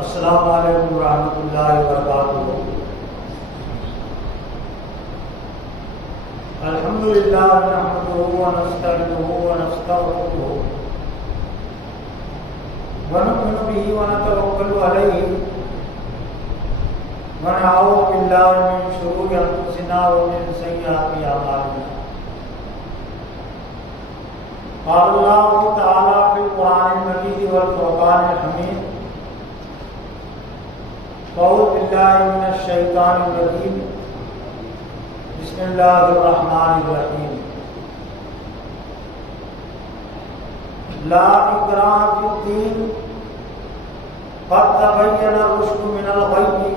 السلام علیکم ورحمۃ اللہ وبرکاتہ۔ الحمد للہ نحمده ونستعینه ونستغفره ونؤمن به ونتوکل علیہ ونعوذ باللہ من شرور انفسنا ومن سیئات اعمالنا۔ قال اللہ تعالی فی القرآن المجید والفرقان الحمید اعوذ باللہ من الشیطان الرجیم بسم اللہ الرحمن الرحیم۔ لا اکراہ فی الدین قد تبین الرشد من الغی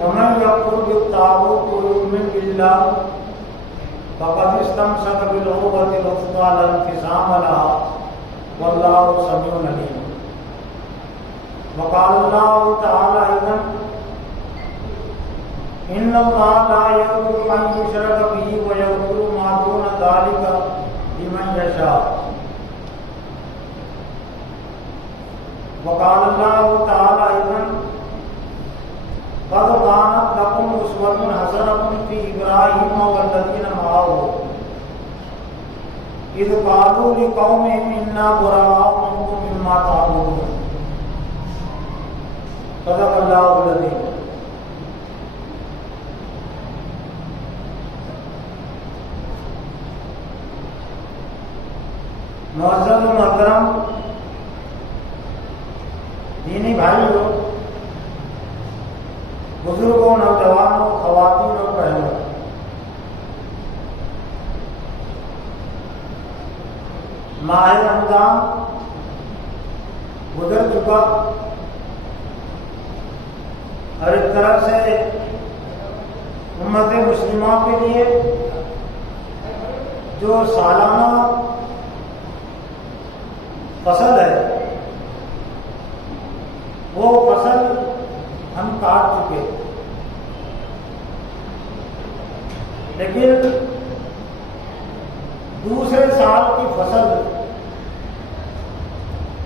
ومن یکفر بالطاغوت ویؤمن باللہ فقد استمسک بالعروۃ الوثقی لا انفصام لها واللہ سمیع علیم۔ وقال اللہ تعالی ايضا ان اللہ لا یغفر ان یشرک به ویغفر ما دون ذلک لمن یشاء۔ وقال اللہ تعالی ايضا قد كانت لكم اسوة حسنة في ابراہیم والذین معه اذ قالوا لقومهم انا براء منكم مما تعبدون۔ صدق اللہ العظیم۔ معزز و محترم دینی بھائیوں، بزرگوں، نوجوانوں، خواتین اور بہنوں، ماہ رمضان گزر چکا اور ایک طرف سے امت مسلمہ کے لیے جو سالانہ فصل ہے وہ فصل ہم کاٹ چکے، لیکن دوسرے سال کی فصل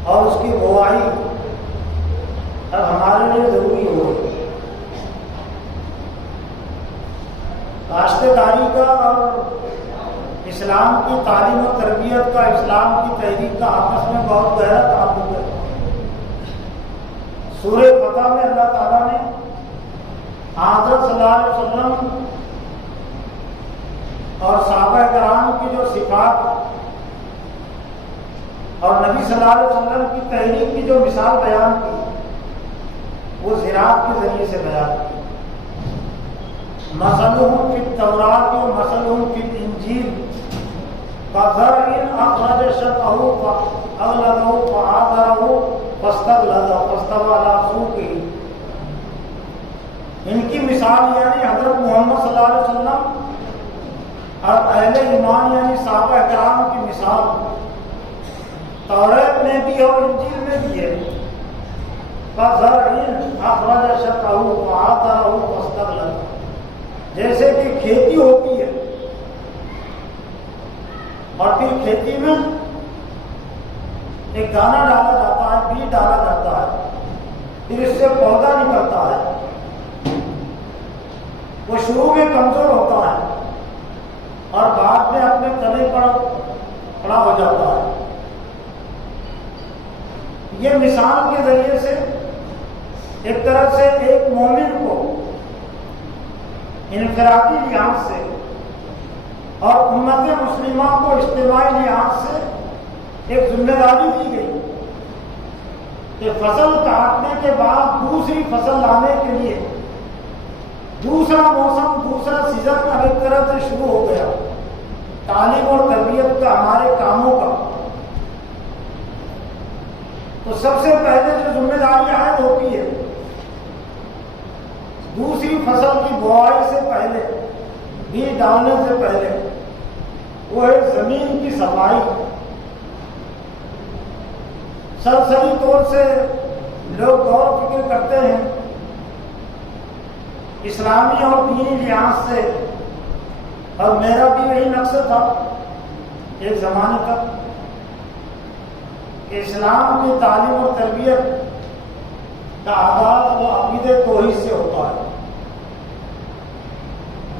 اور اس کی بوائی اب ہمارے لیے ضروری ہو۔ کاشتکاری کا اور اسلام کی تعلیم و تربیت کا، اسلام کی تحریک کا آپس میں بہت گہرا تعلق ہے۔ سورہ فتح میں اللہ تعالیٰ نے حضرت صلی اللہ علیہ وسلم اور صحابہ کرام کی جو صفات اور نبی صلی اللہ علیہ وسلم کی تحریک کی جو مثال بیان کی وہ زراعت کے ذریعے سے بیان کی۔ مثلهم فی التوراۃ و مثلهم فی الانجیل کزرع اخرج شطأہ فاغلظہ فآزرہ فاستغلظ فاستوی علی سوقہ۔ ان کی مثال یعنی حضرت محمد صلی اللہ علیہ وسلم اور اہل ایمان یعنی صحابہ کرام کی مثال توریت میں بھی اور انجیل میں بھی ہے۔ کزرع اخرج شطأہ فآزرہ فاستغلظ، جیسے کہ کھیتی ہوتی ہے اور پھر کھیتی میں ایک دانہ ڈالا جاتا ہے، بیج ڈالا جاتا ہے، پھر اس سے پودا نکلتا ہے، وہ شروع میں کمزور ہوتا ہے اور بعد میں اپنے تنے پر کھڑا ہو جاتا ہے۔ یہ مثال کے ذریعے سے ایک طرح سے ایک مومن کو انفرادی لحاظ سے اور امت مسلمہ کو اجتماعی لحاظ سے ایک ذمہ داری دی گئی کہ فصل کاٹنے کے بعد دوسری فصل لانے کے لیے دوسرا موسم، دوسرا سیزن اب ایک طرح سے شروع ہو گیا تعلیم اور تربیت کا، ہمارے کاموں کا۔ تو سب سے پہلے جو ذمہ داری عائد ہوتی ہے دوسری فصل کی بوائی سے پہلے، بیج ڈالنے سے پہلے، وہ ہے زمین کی صفائی۔ سرسری طور سے لوگ غور و فکر کرتے ہیں اسلامی اور دینی لحاظ سے، اور میرا بھی یہی مقصد تھا ایک زمانے تک کہ اسلام کی تعلیم اور تربیت کا آغاز وہ عقیدہ توحید سے ہوتا ہے.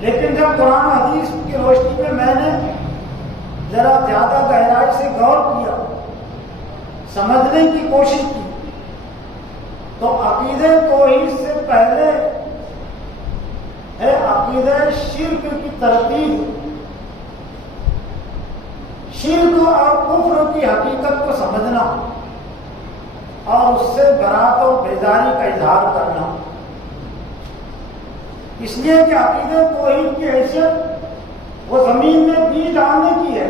لیکن جب قرآن حدیث کی روشنی میں نے ذرا زیادہ گہرائی سے غور کیا، سمجھنے کی کوشش کی، تو عقیدہ توحید سے پہلے ہے عقیدہ شرک کی ترتیب. شرک اور کفر کی حقیقت کو سمجھنا اور اس سے برات اور بیداری کا اظہار کرنا. اس لیے کہ عقیدہ توحید کی حیثیت وہ زمین میں بیج ڈالنے کی ہے،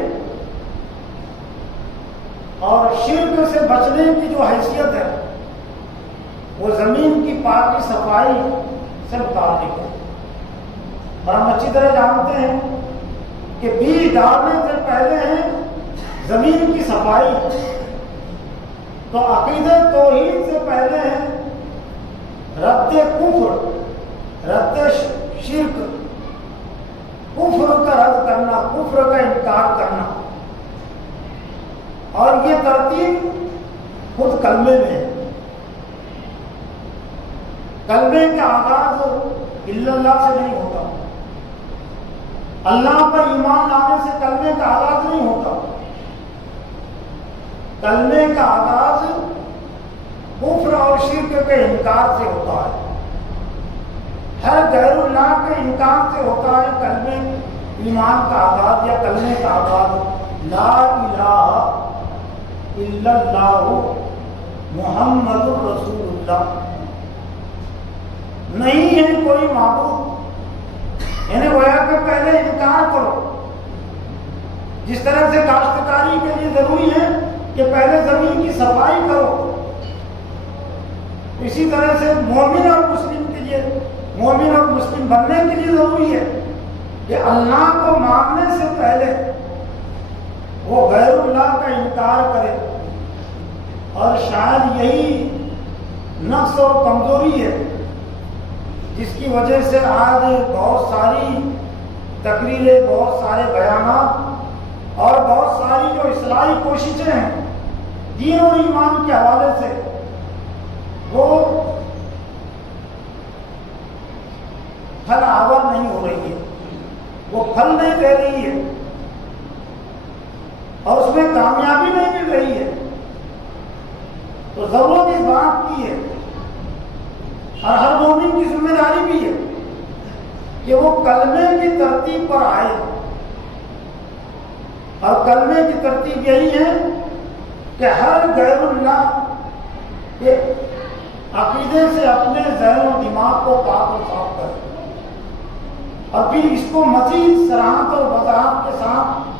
اور شرک سے بچنے کی جو حیثیت ہے وہ زمین کی پاکی صفائی سے متعلق ہے. اور ہم اچھی طرح جانتے ہیں کہ بیج ڈالنے سے پہلے ہے زمین کی صفائی. تو عقیدہ توحید سے پہلے ہے رد کفر، رد شرک، کفر کا رد کرنا، کفر کا انکار کرنا. اور یہ ترتیب خود کلمے میں ہے. کلمے کا آغاز الا اللہ سے نہیں ہوتا، اللہ پر ایمان لانے سے کلمے کا آغاز نہیں ہوتا. کلمے کا آغاز کفر اور شرک کے انکار سے ہوتا ہے. ہر غیر اللہ کے انکار سے ہوتا ہے کلمے ایمان کا آغاز یا کلمے کا آغاز. لا الہ الا اللہ محمد رسول اللہ. نہیں ہے کوئی معبود، یعنی گویا کہ پہلے انکار کرو. جس طرح سے کاشتکاری کے لیے ضروری ہے کہ پہلے زمین کی صفائی کرو، اسی طرح سے مومن اور مسلم کے لیے، مومن اور مسلم بننے کے لیے ضروری ہے کہ اللہ کو ماننے سے پہلے وہ غیر اللہ کا انکار کرے. اور شاید یہی نقص اور کمزوری ہے جس کی وجہ سے آج بہت ساری تقریریں، بہت سارے بیانات اور بہت ساری جو اصلاحی کوششیں ہیں دین اور ایمان کے حوالے سے وہ پھل آور نہیں ہو رہی ہے، وہ پھل نہیں دے رہی ہے اور اس میں کامیابی نہیں مل رہی ہے. تو ضرورت اس بات کی ہے اور ہر مومن کی ذمہ داری بھی ہے کہ وہ کلمے کی ترتیب پر آئے. اور کلمے کی ترتیب یہی ہے کہ ہر غیر اللہ کے عقیدے سے اپنے ذہن و دماغ کو پاک و صاف کرے، اور پھر اس کو مزید صراحت اور وضاحت کے ساتھ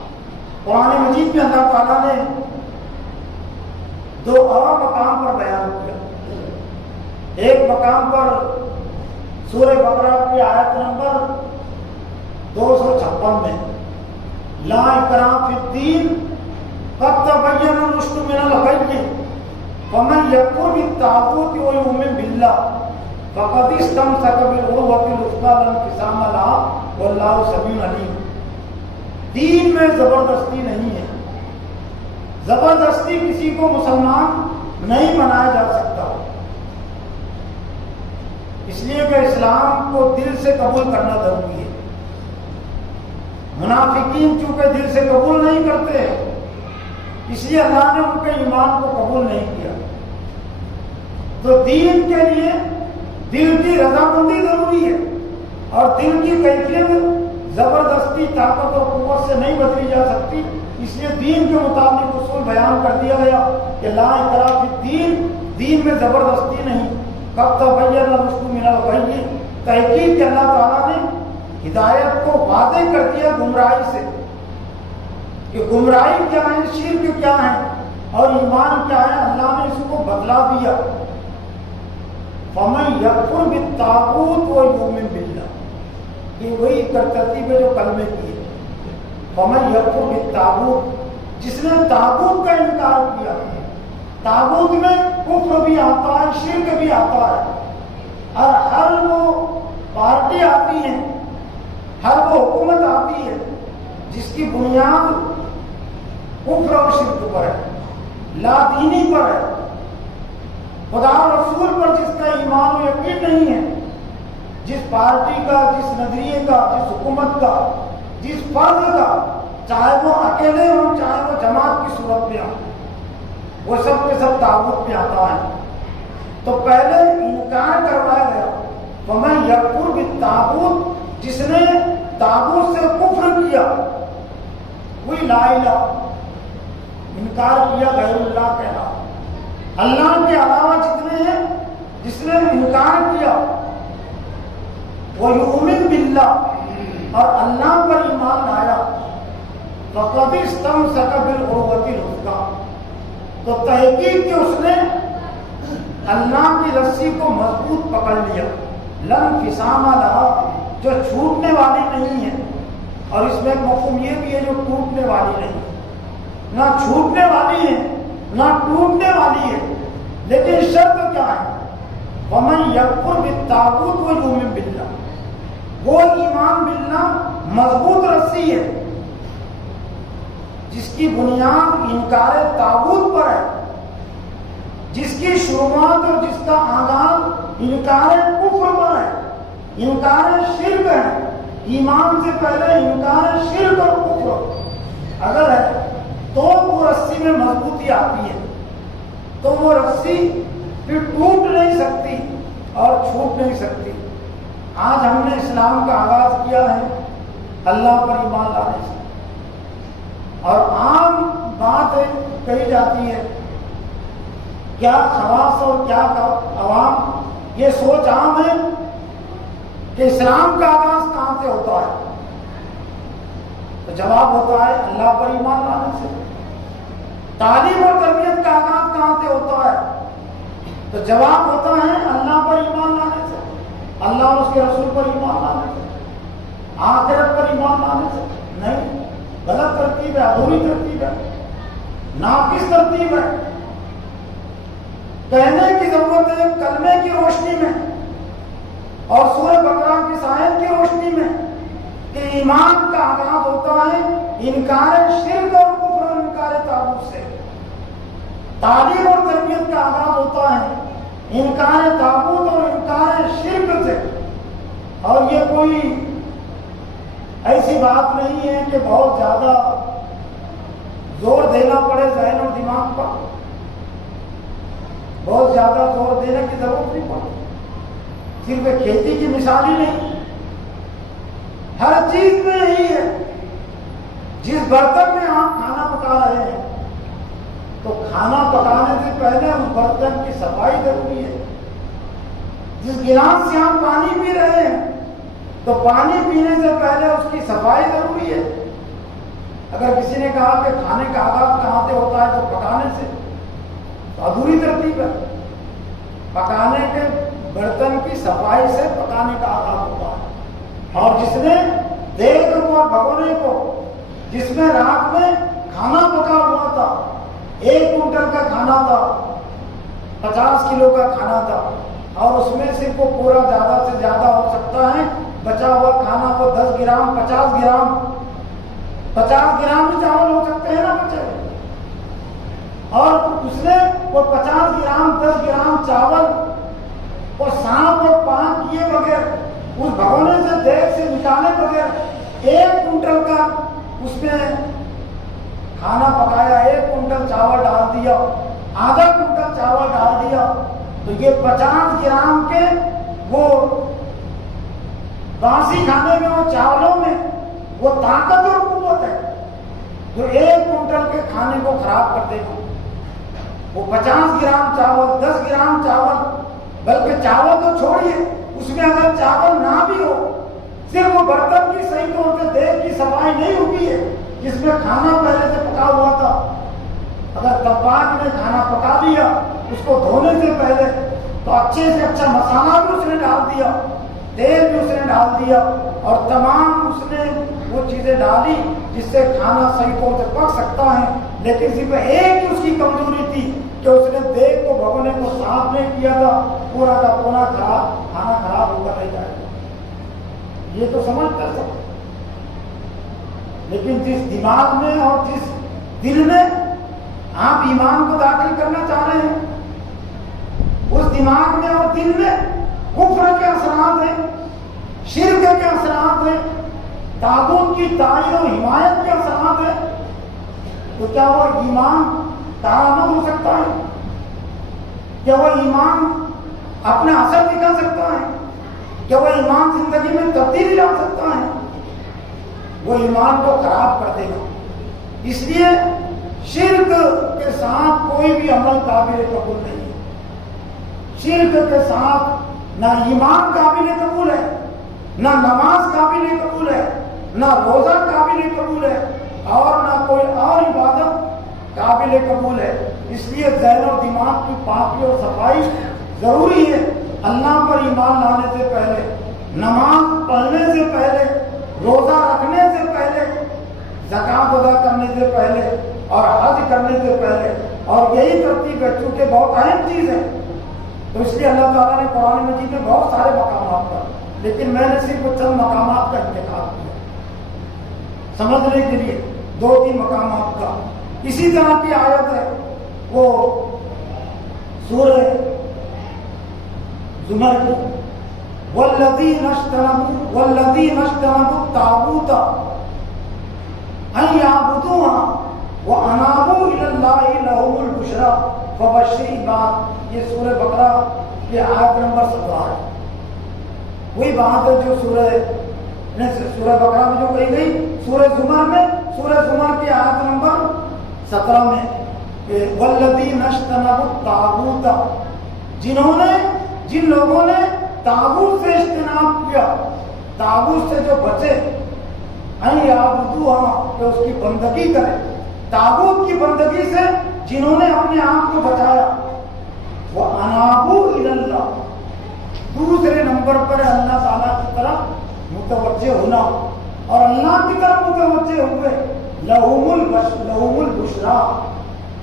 قرآن مجید میں اللہ تعالیٰ نے دو اور مقام پر بیان کیا. ایک مقام پر سورہ بقرہ کی آیت نمبر 256 میں لا اکراہ فی الدین قد تبین الرشد من الغی فمن یکفر بالطاغوت ویؤمن باللہ فقد استمسک بالعروۃ الوثقی لا انفصام لہا واللہ سمیع علیم. دین میں زبردستی نہیں ہے، زبردستی کسی کو مسلمان نہیں بنایا جا سکتا، اس لیے کہ اسلام کو دل سے قبول کرنا ضروری ہے. منافقین چونکہ دل سے قبول نہیں کرتے اس لیے اللہ نے ان کے ایمان کو قبول نہیں کیا. تو دین کے لیے دل کی رضامندی ضروری ہے، اور دل کی کیفیت زبردستی طاقت اور قوت سے نہیں بدلی جا سکتی. اس لیے دین کے مطابق اصول بیان کر دیا گیا کہ لا اکراہ فی الدین، دین میں زبردستی نہیں. قد تبین الرشد من الغی، تحقیق کہ اللہ تعالیٰ نے ہدایت کو واضح کر دیا گمراہی سے، کہ گمراہی کیا ہے، شرک کیا ہے اور ایمان کیا ہے. اللہ نے اس کو بتلا دیا. فمن یکفر بالطاغوت ویؤمن باللہ، یہ وہی ترتیب ہے جو کلمے کی ہے. فمن یکفر بالطاغوت، جس نے طاغوت کا انکار کیا. طاغوت میں کفر بھی آتا ہے، شرک بھی آتا ہے، اور ہر وہ پارٹی آتی ہے، ہر وہ حکومت آتی ہے جس کی بنیاد کفر اور شرک پر ہے، لا دینی پر ہے. خدا اور رسول پر جس کا ایمان و یقین نہیں ہے، جس پارٹی کا، جس نظریے کا، جس حکومت کا، جس فرد کا، چاہے وہ اکیلے ہوں چاہے وہ جماعت کی صورت میں ہوں، وہ سب کے سب طاغوت میں آتا ہے۔ تو پہلے انکار کروایا گیا، فمن یکفر بالطاغوت، جس نے طاغوت سے کفر کیا، وہی لا الہ، انکار کیا غیر اللہ کہنا، اللہ کے علاوہ جتنے ہیں جس نے انکار کیا، وَيُؤْمِنْ بِاللَّهِ، اور اللہ پر ایمان لایا، فَقَدِ اسْتَمْسَكَ بِالْعُرْوَةِ الْوُثْقَىٰ، تو تحقیق کہ اس نے اللہ کی رسی کو مضبوط پکڑ لیا، لَا انْفِصَامَ لَهَا، جو چھوٹنے والی نہیں ہے، اور اس میں ایک مفہوم یہ بھی ہے جو ٹوٹنے والی نہیں ہے، نہ چھوٹنے والی ہے نہ ٹوٹنے والی ہے، لیکن شرط کیا ہے؟ وَمَن يَكْفُرْ بِالطَّاغُوتِ وَيُؤْمِنْ بِاللَّهِ، وہ ایمان باللہ مضبوط رسی ہے جس کی بنیاد انکار طاغوت پر ہے، جس کی شروعات اور جس کا آغاز انکار کفر پر ہے، انکار شرک ہے، ایمان سے پہلے انکار شرک اور کفر اگر ہے تو وہ رسی میں مضبوطی آتی ہے، تو وہ رسی پھر ٹوٹ نہیں سکتی اور چھوٹ نہیں سکتی۔ آج ہم نے اسلام کا آغاز کیا ہے اللہ پر ایمان لانے سے، اور عام بات کہی جاتی ہے، کیا خواص اور کیا عوام، یہ سوچ عام ہے کہ اسلام کا آغاز کہاں سے ہوتا ہے؟ تو جواب ہوتا ہے اللہ پر ایمان لانے سے۔ تعلیم اور تربیت کا آغاز کہاں سے ہوتا ہے؟ تو جواب ہوتا ہے اللہ پر ایمان لانے سے، اللہ اور اس کے رسول پر ایمان لانے سے، آخرت پر ایمان لانے سے نہیں۔ غلط ترتیب ہے، ادھوری ترتیب ہے، ناقص ترتیب ہے۔ کہنے کی ضرورت ہے کلمے کی روشنی میں اور سورہ بقرہ کی آیت کی روشنی میں کہ ایمان کا آغاز ہوتا ہے انکار شرک اور کفر اور انکار طاغوت سے، تعلیم اور تربیت کا آغاز ہوتا ہے انکار طاغوت اور انکار شرک سے۔ اور یہ کوئی ایسی بات نہیں ہے کہ بہت زیادہ زور دینا پڑے ذہن اور دماغ پر، بہت زیادہ زور دینے کی ضرورت نہیں پڑتی۔ صرف کھیتی کی مثال ہی نہیں، ہر چیز میں یہی ہے۔ جس برتن میں آپ کھانا پکا رہے ہیں تو کھانا پکانے سے پہلے اس برتن کی صفائی ضروری ہے۔ جس گلاس سے آپ پانی پی رہے ہیں تو پانی پینے سے پہلے اس کی صفائی ضروری ہے۔ اگر کسی نے کہا کہ کھانے کا آغاز کہاں سے ہوتا ہے تو پکانے سے، تو ادھوری ترتیب ہے۔ پکانے کے برتن کی صفائی سے پکانے کا آغاز ہوتا ہے۔ اور جس نے دیگ کو اور بھگونے کو، جس میں رات میں کھانا پکا ہوا تھا، 1 کنٹل کا کھانا تھا، 50 کلو کا کھانا تھا، اور اس میں صرف وہ پورا زیادہ سے زیادہ ہو سکتا ہے بچا ہوا کھانا کو 10 گرام 50 گرام 50 گرام بھی چاول ہو سکتے ہیں نا بچے، اور اس نے وہ 50 گرام 10 گرام چاول اور صاف اور پاک کیے بغیر، اس بھگونے سے دیگ سے نکالے بغیر 1 کنٹل کا اس میں کھانا پکایا، 1 کنٹل چاول ڈال دیا، آدھا کنٹل چاول ڈال دیا، تو یہ 50 گرام کے وہ باسی کھانے میں، وہ چاولوں میں وہ طاقت اور قوت ہے جو 1 کنٹل کے کھانے کو خراب کر دے گا۔ وہ 50 گرام چاول، 10 گرام چاول، بلکہ چاول تو چھوڑیے، اس میں اگر چاول نہ بھی ہو، صرف وہ برتن کی صحیح طور سے دیگ کی صفائی نہیں ہوئی ہے جس میں کھانا پہلے سے پکا ہوا تھا، اگر طباخ نے کھانا پکا لیا اس کو دھونے سے پہلے تو اچھے سے اچھا مسالہ بھی اس نے ڈال دیا، تیل بھی اس نے ڈال دیا، اور تمام اس نے وہ چیزیں ڈالی جس سے کھانا صحیح طور سے پک سکتا ہے، لیکن صرف ایک ہی اس کی کمزوری تھی کہ اس نے دیگ کو بھگونے کو صاف نہیں کیا تھا، پورا کا پورا کھانا خراب ہو کر رہ جائے گا۔ یہ تو سمجھ کر سکتے، لیکن جس دماغ میں اور جس دل میں آپ ایمان کو داخل کرنا چاہ رہے ہیں دماغ میں اور دل میں کفر کے اثرات ہیں، شرک کے اثرات ہیں، طاغوت کی تائید و حمایت کے اثرات ہیں، تو کیا وہ ایمان تارا نہ ہو سکتا ہے؟ کیا وہ ایمان اپنا اثر دکھا سکتا ہے؟ کیا وہ ایمان زندگی میں تبدیلی لا سکتا ہے؟ وہ ایمان کو خراب کر دے گا۔ اس لیے شرک کے ساتھ کوئی بھی عمل قابل قبول نہیں ہے۔ شرک کے ساتھ نہ ایمان قابل قبول ہے، نہ نماز قابل قبول ہے، نہ روزہ قابل قبول ہے، اور نہ کوئی اور عبادت قابل قبول ہے۔ اس لیے ذہن اور دماغ کی پاکی اور صفائی ضروری ہے۔ اللہ پر ایمان لانے سے پہلے، نماز پڑھنے سے پہلے، روزہ رکھنے سے پہلے، زکوٰۃ ادا کرنے سے پہلے اور حج کرنے سے پہلے، اور یہی ترتیب ہے چونکہ بہت اہم چیز ہے۔ تو اس لیے اللہ تعالیٰ نے قرآن مجید میں بہت سارے مقامات پر، لیکن میں نے صرف چند مقامات کا انتخاب کیا سمجھنے کے لیے، 2-3 مقامات کا۔ اسی طرح کی آیت ہے وہ سورہ زمر کی، والذین اجتنبوا الطاغوت ان یعبدوها وانابوا الی اللہ لهم البشریٰ فبشر عباد۔ یہ سورہ بقرہ کی آیت نمبر 17 ہے۔ وہی بات ہے جو سورہ بقرہ میں جو کہی گئی سورہ زمر میں، سورہ زمر کی آیت نمبر 17 میں، والذین اجتنبوا الطاغوت، جن لوگوں نے طاغوت سے اجتناب کیا، طاغوت سے جو بچے، ان یعبدوها کہ اس کی بندگی کریں، طاغوت کی بندگی سے جنہوں نے اپنے آپ کو بچایا، وانابوا الی اللہ، دوسرے نمبر پر اللہ تعالیٰ کی طرف متوجہ ہونا اور اللہ کی طرف متوجہ ہوئے، لہم البشریٰ،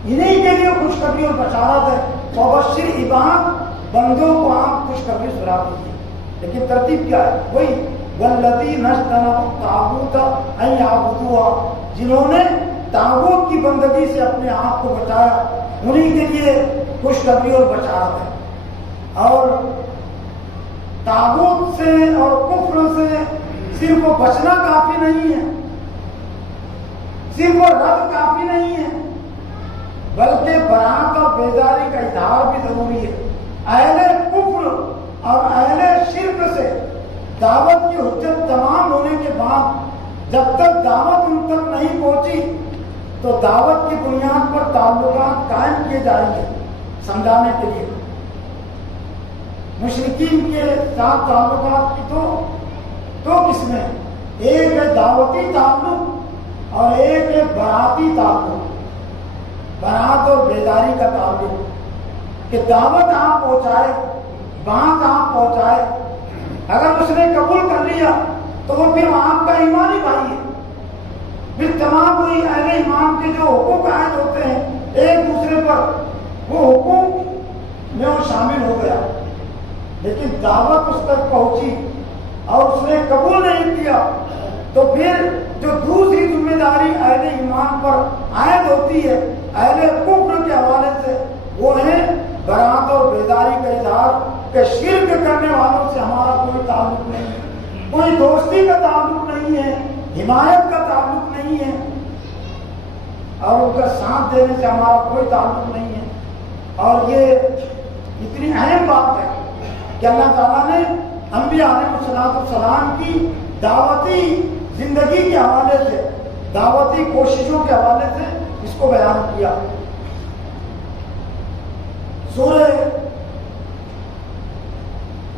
انہی کے لیے خوشخبری اور بشارت ہے، فبشر عباد، بندوں کو آپ خوشخبری سنا دیجیے۔ لیکن ترتیب کیا ہے؟ وہی والذین اجتنبوا الطاغوت ان یعبدوها، جنہوں نے طاغوت کی بندگی سے اپنے آپ کو بچایا، انہی کے لیے خوشخبری اور بشارت ہے۔ اور طاغوت سے اور کفر سے صرف وہ بچنا کافی نہیں ہے، صرف وہ رد کافی نہیں ہے، بلکہ برات اور بیداری کا اظہار بھی ضروری ہے۔ اہل کفر اور اہل شرک سے دعوت کی حجت تمام ہونے کے بعد جب تک دعوت ان تک نہیں پہنچی تو دعوت کی بنیاد پر تعلقات قائم کیے جائیں گے سمجھانے کے لیے۔ مشرکین کے ساتھ تعلقات کی دو قسمیں، ایک ہے دعوتی تعلق اور ایک ہے براتی تعلق، برات اور بیداری کا تعلق، کہ دعوت آپ پہنچائے، بات آپ پہنچائے، اگر اس نے قبول کر لیا تو وہ پھر آپ کا ایمانی بھائی ہے، پھر تمام وہی اہل ایمان کے جو حقوق عائد ہوتے ہیں ایک دوسرے پر، وہ حقوق میں وہ شامل ہو گیا۔ لیکن دعوت اس تک پہنچی اور اس نے قبول نہیں کیا تو پھر جو دوسری ذمہ داری اہل ایمان پر عائد ہوتی ہے اہل کفر کے حوالے سے، وہ ہے برات اور بیداری کا اظہار کہ شرک کرنے والوں سے ہمارا کوئی تعلق نہیں ہے، کوئی دوستی کا تعلق نہیں ہے، حمایت کا تعلق نہیں ہے، اور ان کا ساتھ دینے سے ہمارا کوئی تعلق نہیں ہے۔ اور یہ اتنی اہم بات ہے کہ اللہ تعالیٰ نے انبیاء علیہ السلام کی دعوتی زندگی کے حوالے سے، دعوتی کوششوں کے حوالے سے اس کو بیان کیا۔ سورہ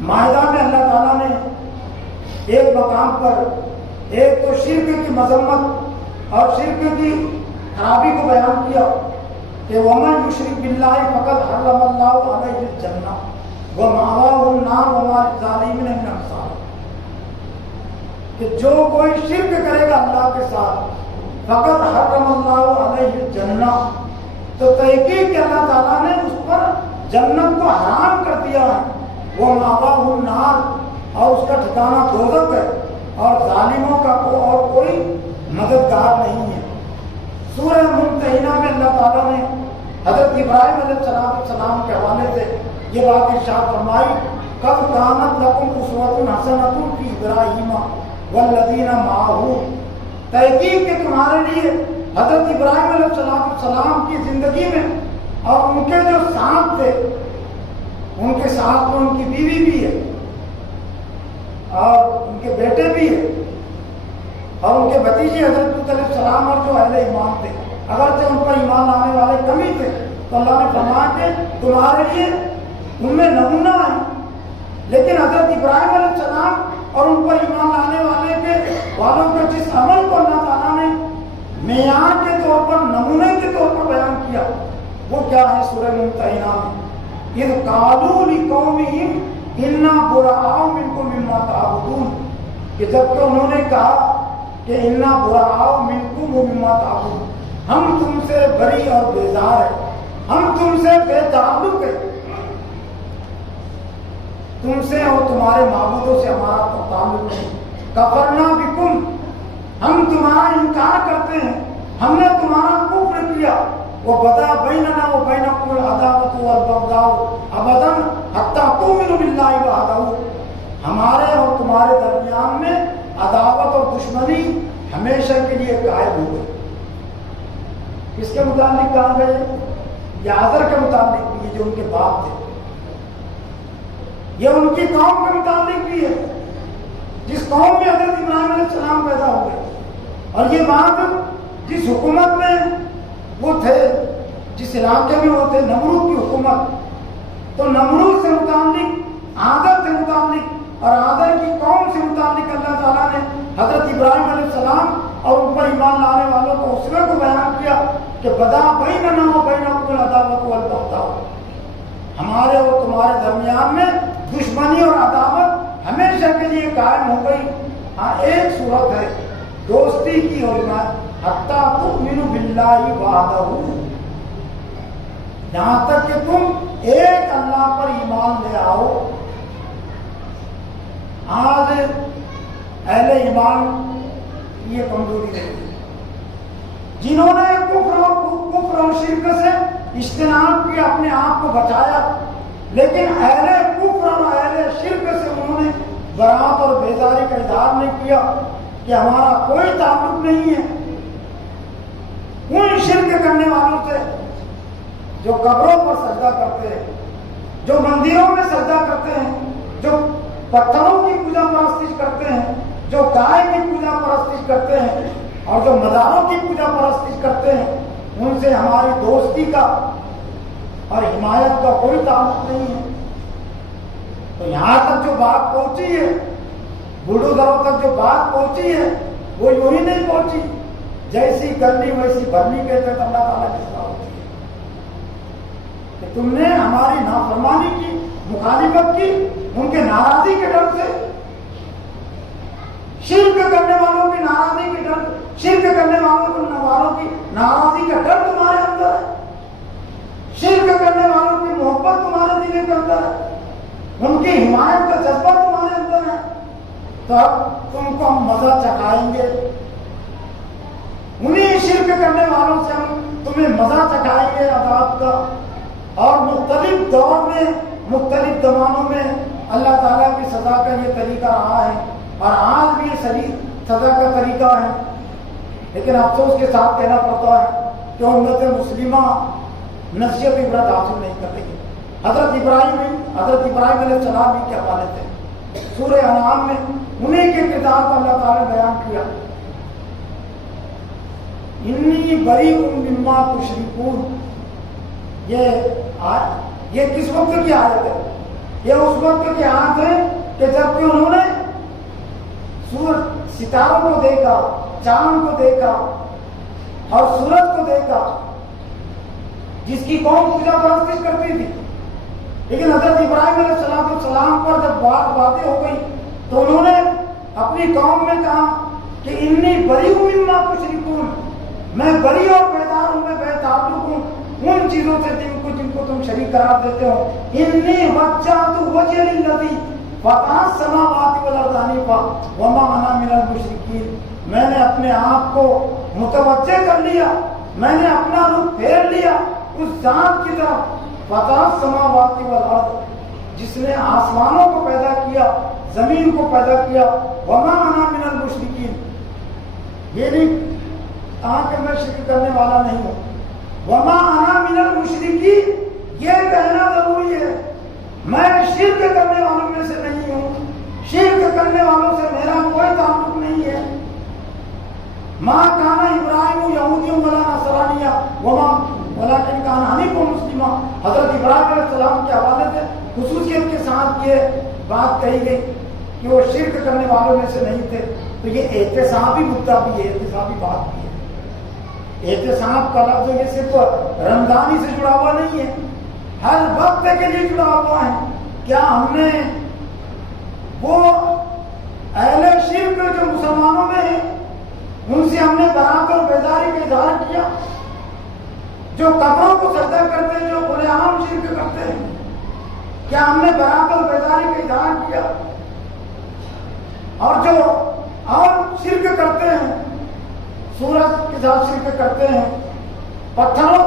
مائدہ میں اللہ تعالیٰ نے ایک مقام پر ایک تو شرک کی مذمت اور شرک کی خرابی کو بیان کیا کہ وَمَن يُشْرِكْ بِاللَّهِ فَقَدْ حَرَّمَ اللَّهُ عَلَيْهِ الْجَنَّةَ وَمَأْوَاهُ النَّارُ وَمَا لِلظَّالِمِينَ مِنْ أَنصَارٍ، کہ جو کوئی شرک کرے گا اللہ کے ساتھ، فَقَدْ حَرَّمَ اللَّهُ عَلَيْهِ الْجَنَّةَ، تو تحقیق کہ اللہ تعالیٰ نے اس پر جنت کو حرام کر دیا ہے، وَمَأْوَاهُ النَّارُ، اور اس کا ٹھکانہ دوزخ ہے، اور ظالموں کا اور کوئی مددگار نہیں ہے۔ سورہ ممتحنہ میں اللہ تعالیٰ نے حضرت ابراہیم علیہ السلام کے حوالے سے یہ بات ارشاد فرمائی قد کانت لکم اسوۃ حسنۃ فی ابراہیم والذین معہ، تحقیق کہ تمہارے لیے حضرت ابراہیم علیہ السلام کی زندگی میں اور ان کے جو ساتھ تھے، ان کے ساتھ میں ان کی بیوی بھی ہے اور ان کے بیٹے بھی ہیں اور ان کے بھتیجے حضرت لوط علیہ السلام اور جو اہل ایمان تھے، اگرچہ ان پر ایمان لانے والے کمی تھے، تو اللہ نے فرمایا کہ تمہارے لیے ان میں نمونہ ہے، لیکن حضرت ابراہیم علیہ السلام اور ان پر ایمان لانے والوں کے جس عمل کو اللہ تعالیٰ نے معیار کے طور پر، نمونے کے طور پر بیان کیا، وہ کیا ہے؟ سورہ ممتحنہ میں اذ قالوا لقومہم انا براء منکم مما تعبدون، کہ جب کہ انہوں نے کہا کہ انا براء منکم مما تعبدون، ہم تم سے بری اور بیزار ہیں، ہم تم سے بے تعلق ہیں، تم سے اور تمہارے معبودوں سے ہمارا تو تعلق نہیں، کفرنا بکم، ہم تمہارا انکار کرتے ہیں، ہم نے تمہارا کفر کیا، وبدا بیننا وبینکم العداوۃ والبغضاء ابدا حتی تؤمنوا باللہ وحدہ، ہمارے اور تمہارے درمیان میں عداوت اور دشمنی ہمیشہ کے لیے قائم ہو گئی۔ کس کے متعلق کہا گیا؟ یہ آذر کے متعلق بھی ہے جو ان کے باپ تھے، یہ ان کی قوم کے متعلق بھی ہے جس قوم میں حضرت ابراہیم علیہ السلام پیدا ہوئے، اور یہ بات جس حکومت میں وہ تھے، جس علاقے میں وہ تھے، نمرود کی حکومت، تو نمرود سے متعلق، آذر سے متعلق اور آذر کی قوم سے متعلق اللہ تعالیٰ نے حضرت ابراہیم علیہ السلام اور ان پر ایمان لانے والوں کو اسوے کو بیان کیا کہ بدا بیننا وبینکم العداوۃ والبغضاء، ہمارے اور تمہارے درمیان میں دشمنی اور عداوت ہمیشہ کے لیے قائم ہو گئی۔ ہاں ایک صورت ہے دوستی کی اور حتیٰ تؤمنوا باللہ وحدہ، یہاں تک کہ تم ایک اللہ پر ایمان لے آؤ۔ آج اہل ایمان یہ کمزوری رہی ہے، جنہوں نے کفر اور شرک سے اجتناب کیا، اپنے آپ کو بچایا، لیکن اہل کفر اور اہل شرک سے انہوں نے برات اور بیزاری کا اظہار نہیں کیا کہ ہمارا کوئی تعلق نہیں ہے ان شرک کرنے والوں سے جو قبروں پر سجدہ کرتے ہیں، جو مندروں میں سجدہ کرتے ہیں، جو پتھروں کی پوجا پرستش کرتے ہیں، جو گائے کی پوجا پرستش کرتے ہیں اور جو مزاروں کی پوجا پرستش کرتے ہیں، ان سے ہماری دوستی کا اور حمایت کا کوئی تعلق نہیں ہے۔ تو یہاں تک جو بات پہنچی ہے، بلڈوزروں تک جو بات پہنچی ہے، وہ یوں ہی نہیں پہنچی، جیسی کرنی ویسی بھرنی کہتے تو اللہ تعالیٰ کی صلاح ہوتی ہے کہ تم نے ہماری نافرمانی کی، مخالفت کی، ان کے ناراضی کے ڈر سے، شرک کرنے والوں کی ناراضی کے ڈر، شرک کرنے والوں کی ناراضی کا ڈر تمہارے اندر ہے، شرک کرنے والوں کی محبت تمہارے دل کے اندر ہے، ان کی حمایت کا جذبہ تمہارے اندر ہے، تو اب تم کو ہم مزہ چکھائیں گے، انہیں شرک کرنے والوں سے ہم تمہیں مزہ چکھائیں گے عذاب کا۔ اور مختلف دور میں، مختلف زمانوں میں اللہ تعالیٰ کی سزا کا یہ طریقہ رہا ہے، اور آج بھی یہ سزا کا طریقہ ہے، لیکن افسوس کے ساتھ کہنا پڑتا ہے کہ امت مسلمہ نصیحت عبرت حاصل نہیں کر رہی ہے۔ حضرت ابراہیم علیہ السلام بھی کیا حالت ہے؟ سورہ انعام میں انہیں کے کردار کو اللہ تعالیٰ نے بیان کیا، انی بریء مما تشرکون۔ یہ کس وقت کی آیت ہے؟ یہ اس وقت کی آیت ہے کہ جب کہ انہوں نے ستاروں کو دیکھا، چاند کو دیکھا اور سورج کو دیکھا، جس کی قوم پوجا پرستش کرتی تھی، لیکن حضرت ابراہیم علیہ السلام پر جب بات واضح ہو گئی تو انہوں نے اپنی قوم میں کہا کہ انی بریء مما تشرکون، میں بری اور بیدار ہوں، میں بے تعلق ہوں ان چیزوں سے جن کو تم شریک قرار دیتے ہو۔ انی وجہت وجہی للذی فطر السماوات والارض حنیفا وما انا من المشرکین، میں نے اپنے آپ کو متوجہ کر لیا، میں نے اپنا رخ پھیر لیا اس ذات کی طرف فطر السماوات والارض، جس نے آسمانوں کو پیدا کیا، زمین کو پیدا کیا، وما انا من المشرکین، یہ نہیں کہا کہ میں شرک کرنے والا نہیں ہوں، وما انا من المشرکین یہ کہنا ضروری ہے، میں شرک کرنے والوں میں سے نہیں ہوں، شرک کرنے والوں سے میرا کوئی تعلق نہیں ہے۔ ما کان ابراہیم یہودی ولا نصرانی وما ولکن کان حنیفا مسلما، حضرت ابراہیم علیہ السلام کے حوالے سے خصوصیت کے ساتھ یہ بات کہی گئی کہ وہ شرک کرنے والوں میں سے نہیں تھے۔ تو یہ احتسابی مدعا بھی ہے، احتسابی بات بھی ہے۔ احتساب کا لفظ یہ صرف رمضان ہی سے جڑا ہوا نہیں ہے، ہر وقت کے لیے جڑا ہوا ہے۔ کیا ہم نے وہ اہل شرک جو مسلمانوں میں ہیں ان سے ہم نے برات اور بیداری کا اظہار کیا؟ جو قبروں کو سجدہ کرتے ہیں، جو کھلے عام شرک کرتے ہیں، کیا ہم نے برات اور بیداری کا اظہار کیا؟ اور جو اور شرک کرتے ہیں، سورج کے ساتھ شرک کرتے ہیں، پتھروں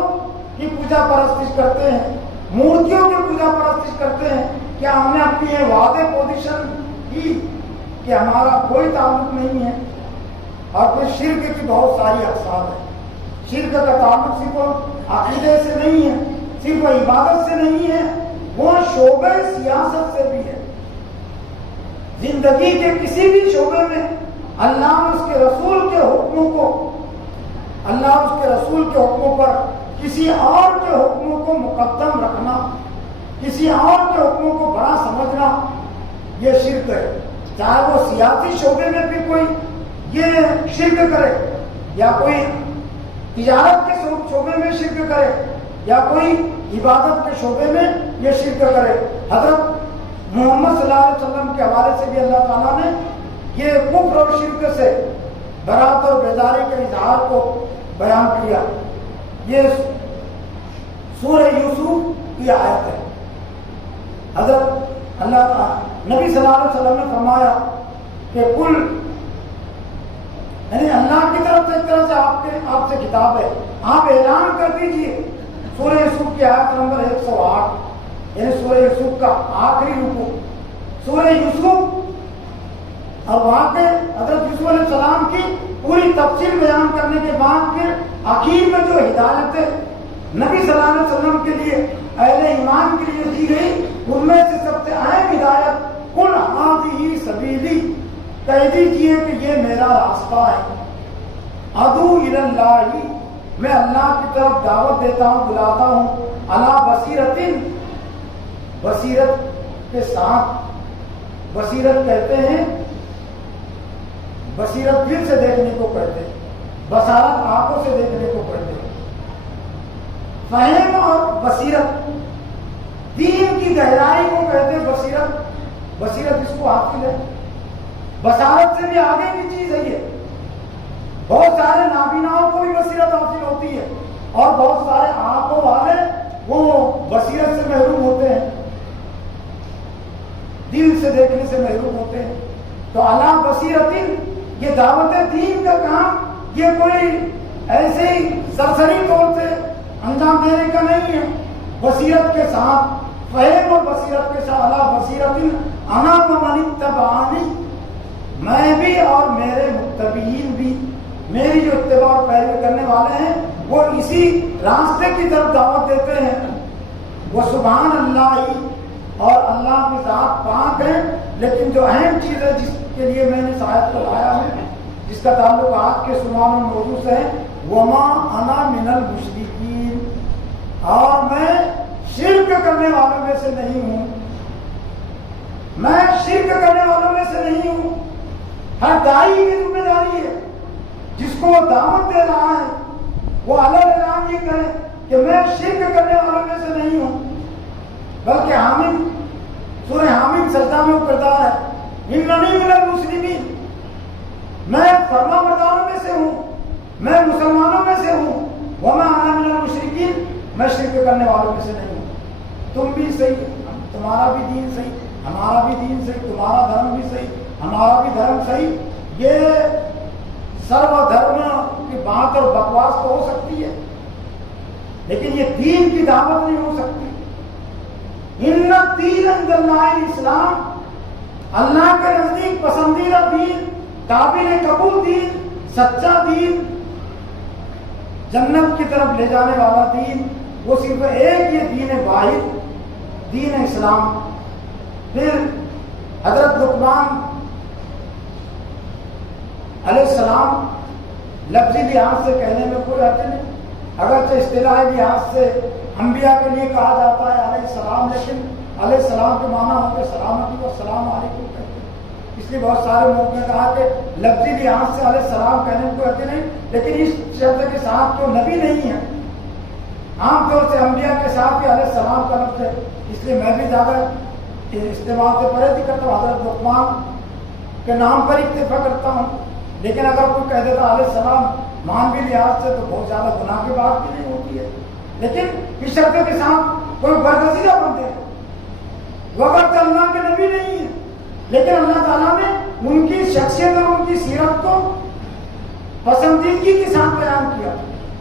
کی پوجا پرستش کرتے ہیں، مورتیوں کی پوجا پرستش کرتے ہیں، کیا ہم نے اپنی یہ وعدے پوزیشن کی کہ ہمارا کوئی تعلق نہیں ہے؟ اور پھر شرک کی بہت ساری اقسام ہیں۔ شرک کا تعلق صرف عقیدے سے نہیں ہے، صرف عبادت سے نہیں ہے، وہ شعبہ سیاست سے بھی ہے۔ زندگی کے کسی بھی شعبے میں اللہ اس کے رسول کے حکموں کو، اللہ اس کے رسول کے حکموں پر کسی اور کے حکموں کو مقدم رکھنا، کسی اور کے حکموں کو بڑا سمجھنا، یہ شرک ہے۔ چاہے وہ سیاسی شعبے میں بھی کوئی یہ شرک کرے، یا کوئی تجارت کے شعبے میں شرک کرے، یا کوئی عبادت کے شعبے میں یہ شرک کرے۔ حضرت محمد صلی اللہ علیہ وسلم کے حوالے سے بھی اللہ تعالیٰ نے یہ کفر اور شرک سے برات اور بیداری کے اظہار کو بیان کیا۔ یہ سورہ یوسف کی آیت ہے۔ حضرت نبی صلی اللہ علیہ وسلم نے فرمایا کہ کل، یعنی اللہ کی طرف سے ایک طرح سے آپ سے کتاب ہے، آپ اعلان کر دیجئے۔ سورہ یوسف کی آیت نمبر 108، یعنی سورہ یوسف کا آخری رکوع، سورہ یوسف، اور وہاں پہ حضرت یوسف علیہ السلام کی پوری تفصیل بیان کرنے کے بعد پھر آخر میں جو ہدایت نبی صلی اللہ علیہ وسلم کے لیے، اہل ایمان کے لیے دی گئی، ان میں سے سب سے اہم ہدایت قل ھذہ سبیلی، کہہ دیجیے کہ یہ میرا راستہ ہے، ادعو الی اللہ، میں اللہ کی طرف دعوت دیتا ہوں، بلاتا ہوں، علی بصیرۃ، بصیرت کے ساتھ، بصیرت کہتے ہیں، بصیرت دل سے دیکھنے کو کہتے ہیں، بصارت آنکھوں سے دیکھنے کو کہتے ہیں۔ فہم اور بصیرت، دین کی گہرائی کو کہتے ہیں بصیرت، بصیرت اس کو حاصل ہے۔ بصارت سے بھی آگے کی چیز ہے یہ، بہت سارے نابیناؤں کو بھی بصیرت حاصل ہوتی ہے، اور بہت سارے آنکھوں والے وہ بصیرت سے محروم ہوتے ہیں، دل سے دیکھنے سے محروم ہوتے ہیں۔ تو علی بصیرت، یہ دعوت دین کا کام یہ کوئی ایسے ہی سرسری طور سے انجام دینے کا نہیں ہے، بصیرت کے ساتھ، فہم اور بصیرت کے ساتھ، علی بصیرت انا ومن اتبعنی، میں بھی اور میرے متبعین بھی، میری جو اتباع اور پیروی کرنے والے ہیں وہ اسی راستے کی طرف دعوت دیتے ہیں۔ وہ سبحان اللہ، اور اللہ کی ذات پاک ہے، لیکن جو اہم چیز ہے جس کے لیے میں نے اس آیت کو لایا ہے، جس کا تعلق آج کے سنوان موضوع سے ہے، وما انا من المشرکین، اور میں شرک کرنے والوں میں سے نہیں ہوں، میں شرک کرنے والوں میں سے نہیں ہوں۔ ہر داعی کی ذمہ داری ہے، جس کو دعوت دے رہا ہے وہ الگ اعلان یہ کرے کہ میں شرک کرنے والوں میں سے نہیں ہوں، بلکہ حامد، سورہ حامد سجدہ میں وہ کردار ہے، اننی من المسلمین، میں فرما برداروں میں سے ہوں، میں مسلمانوں میں سے ہوں، وما انا من المشرکین، میں شرک کرنے والوں میں سے نہیں ہوں۔ تم بھی صحیح، تمہارا بھی دین صحیح، ہمارا بھی دین صحیح، تمہارا دھرم بھی صحیح، ہمارا بھی دھرم صحیح، یہ سرو دھرم کی بات اور بکواس تو ہو سکتی ہے، لیکن یہ دین کی دعوت نہیں ہو سکتی۔ ان الدین عند اللہ الاسلام، اللہ کے نزدیک پسندیدہ دین، قابل قبول دین، سچا دین، جنت کی طرف لے جانے والا دین، وہ صرف ایک یہ دین واحد، دین اسلام۔ پھر حضرت لقمان علیہ السلام لفظی لحاظ سے کہنے میں کوئی حرج نہیں، اگرچہ اصطلاحی لحاظ سے انبیاء کے لیے کہا جاتا ہے علیہ السلام، لیکن علیہ السلام کے معنی ہوتے سلامتی و السلام علیکم کہتے ہیں، اس لیے بہت سارے لوگوں نے کہا کہ لفظی لحاظ سے علیہ السلام کہنے میں کوئی حرج نہیں، لیکن اس شرط کے ساتھ جو نبی نہیں ہے، عام طور سے انبیاء کے ساتھ بھی علیہ السلام کا لفظ ہے، اس لیے میں بھی زیادہ استعمال سے پرہیز کرتا ہوں، حضرت لقمان کے نام پر اکتفا کرتا ہوں، لیکن اگر کوئی کہہ دیتا علیہ السلام مانوی لحاظ سے تو بہت زیادہ گناہ کی بات بھی نہیں ہوتی ہے، لیکن اس شرط کے ساتھ کوئی برگزیدہ بندے وہ اگر اللہ کے نبی نہیں ہے، لیکن اللہ تعالیٰ نے ان کی شخصیت اور ان کی سیرت کو پسندیدگی کے ساتھ بیان کیا،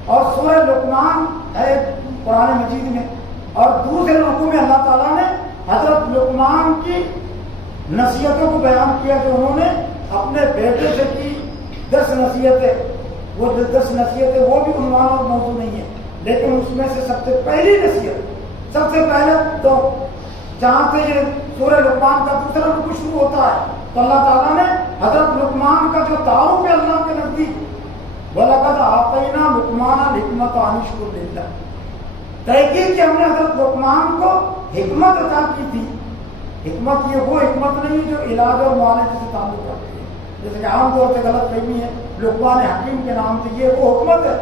اور سورہ لقمان ہے قرآن مجید میں، اور دوسرے رکوع میں اللہ تعالیٰ نے حضرت لقمان کی نصیحتوں کو بیان کیا جو انہوں نے اپنے بیٹے سے کی 10 نصیحتیں، وہ 10 نصیحتیں وہ بھی عنوان اور موضوع نہیں ہے، لیکن اس میں سے سب سے پہلی نصیحت، سب سے پہلے تو جہاں سے یہ سورہ لقمان کا دوسرا رکوع شروع ہوتا ہے تو اللہ تعالیٰ نے حضرت لقمان کا جو تعارف ہے اللہ کے نزدیک، وَلَقَدْ آتَيْنَا لُقْمَانَ الْحِكْمَةَ أَنِ اشْكُرْ لِلَّهِ، تحقیق کہ ہم نے حضرت لقمان کو حکمت عطا کی تھی۔ حکمت یہ وہ حکمت نہیں جو علاج اور معالجے سے تعلق رکھتی ہے، جیسے کہ عام طور سے غلط فہمی ہے لقمان حکیم کے نام سے، یہ وہ حکمت ہے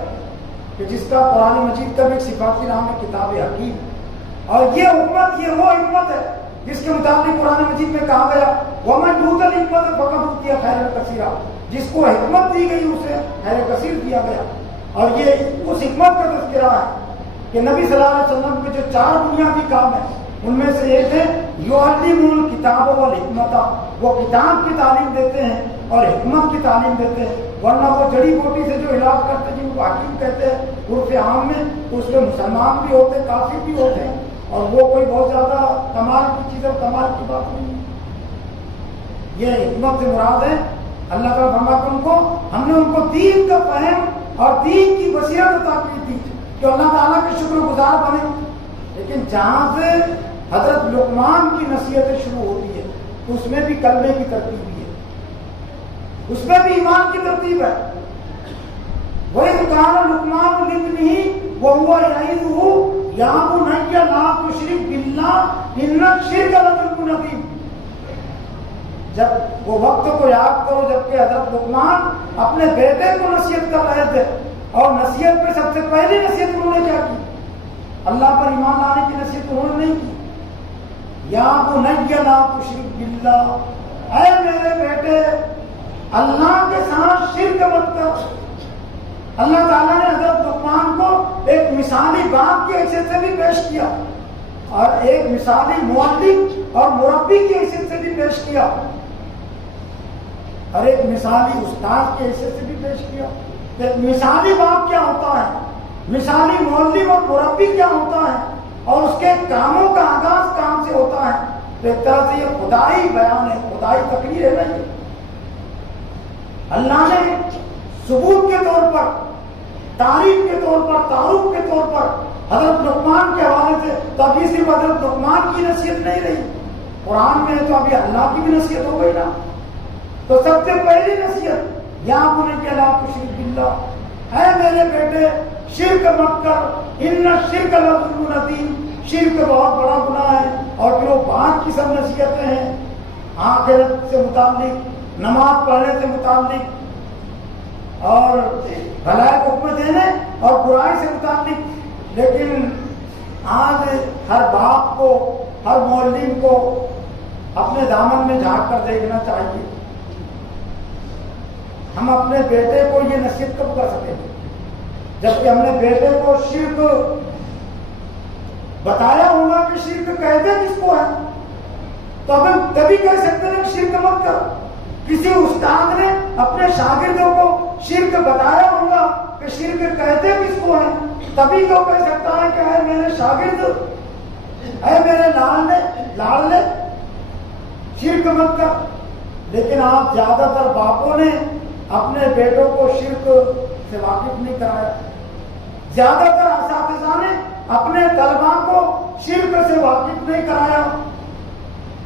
کہ جس کا قرآن مجید کا بھی ایک صفاتی نام ہے کتاب حکیم، اور یہ حکمت یہ وہ حکمت ہے جس کے مطابق قرآن مجید میں کہا گیا وَمَنْ يُؤْتَ الْحِكْمَةَ فَقَدْ أُوتِيَ خَيْرًا كَثِيرًا، جس کو حکمت دی گئی اسے خیر کثیر دیا گیا، اور یہ اس حکمت کا تذکرہ ہے کہ نبی صلی اللہ علیہ وسلم کے جو 4 بنیادی کام ہیں ان میں سے ایک ہے یعلمون الکتاب والحکمت، وہ کتاب کی تعلیم دیتے ہیں اور حکمت کی تعلیم دیتے ہیں، ورنہ وہ جڑی بوٹی سے جو علاج کرتے ہیں جن کو حکیم کہتے ہیں عرف عام میں، تو اس میں مسلمان بھی ہوتے ہیں کافر بھی ہوتے ہیں، اور وہ کوئی بہت زیادہ کمال کی چیز اور کمال کی بات نہیں ہے۔ یہ حکمت سے مراد ہے اللہ تعالیٰ فرماتے ہیں ہم نے ان کو دین کا فہم اور دین کی بصیرت عطا کی تھی کہ اللہ تعالیٰ کے شکر گزار بنے، لیکن جہاں سے حضرت لقمان کی نصیحتیں شروع ہوتی ہے تو اس میں بھی کلمے کی ترتیب بھی ہے، اس میں بھی ایمان کی ترتیب ہے۔ وَإِذْ قَالَ لُقْمَانُ لِابْنِهِ وَهُوَ يَعِظُهُ يَا بُنَيَّ لَا تُشْرِكْ بِاللَّهِ إِنَّ الشِّرْكَ لَظُلْمٌ عَظِيمٌ، جب وہ وقت کو یاد کرو جبکہ حضرت لقمان اپنے بیٹے کو نصیحت کر رہے تھے، اور نصیحت پہ سب سے پہلی نصیحت انہوں نے کیا کی؟ اللہ پر ایمان لانے کی نصیحت انہوں نے نہیں کی۔ یا بنی لا تشرک باللہ، اے میرے بیٹے اللہ کے ساتھ شرک مت کر۔ اللہ تعالیٰ نے حضرت لقمان کو ایک مثالی باپ کی حیثیت سے بھی پیش کیا، اور ایک مثالی معلم اور مربی کی حیثیت سے بھی پیش کیا، اور ایک مثالی استاد کی حیثیت سے بھی پیش کیا۔ مثالی باپ کیا ہوتا ہے، مثالی معلم اور مربی کیا ہوتا ہے، اور اس کے کاموں کا آغاز کام سے ہوتا ہے، تو ایک طرح سے یہ خدائی بیان ہے، خدائی تقریر ہے نہیں۔ اللہ نے ثبوت کے طور پر، تعریف کے طور پر، تعارف کے طور پر حضرت لقمان کے حوالے سے، تو ابھی صرف حضرت لقمان کی نصیحت نہیں رہی، قرآن میں ہے تو ابھی اللہ کی بھی نصیحت ہو گئی نا۔ تو سب سے پہلی نصیحت یا بنی لا تشرک باللہ، اے میرے بیٹے شرک مت کر، ان الشرک لظلم عظیم، شرک بہت بڑا گناہ ہے۔ اور پھر وہ بعد کی سب نصیحتیں ہیں آخرت سے متعلق، نماز پڑھنے سے متعلق، اور بھلائی کو حکم دینے اور برائی سے متعلق، لیکن آج ہر باپ کو، ہر معلم کو اپنے دامن میں جھانک کر دیکھنا چاہیے۔ ہم اپنے بیٹے کو یہ نصیحت کب کر سکیں گے جبکہ ہم نے بیٹے کو شرک بتایا ہوگا کہ شرک کہتے کس کو ہے، تو اب ہم تبھی کہہ سکتے ہیں کہ شرک مت کر۔ کسی استاد نے اپنے شاگردوں کو شرک بتایا ہوگا کہ شرک کہتے کس کو ہے، تبھی تو کہہ سکتا ہے کہ اے میرے شاگرد اے میرے لاڈلے شرک مت کر. لیکن آپ زیادہ تر باپوں نے اپنے بیٹوں کو شرک سے واقف نہیں کرایا. زیادہ تر اساتذہ نے اپنے طلباء کو شرک سے واقف نہیں کرایا.